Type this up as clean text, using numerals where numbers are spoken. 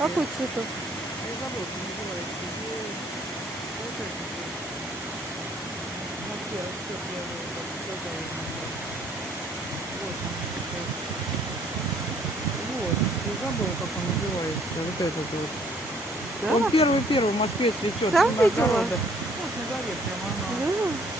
Какой цветок? Я забыл, как называется. Вот это. Смотри, растет первый, вот, сюда иногда. Вот он. Вот. Я забыла, как он называется. Вот этот вот. Да? Он первый в Москве цветет. Сам на видела? огородах. Вот на горе прямо она. Да.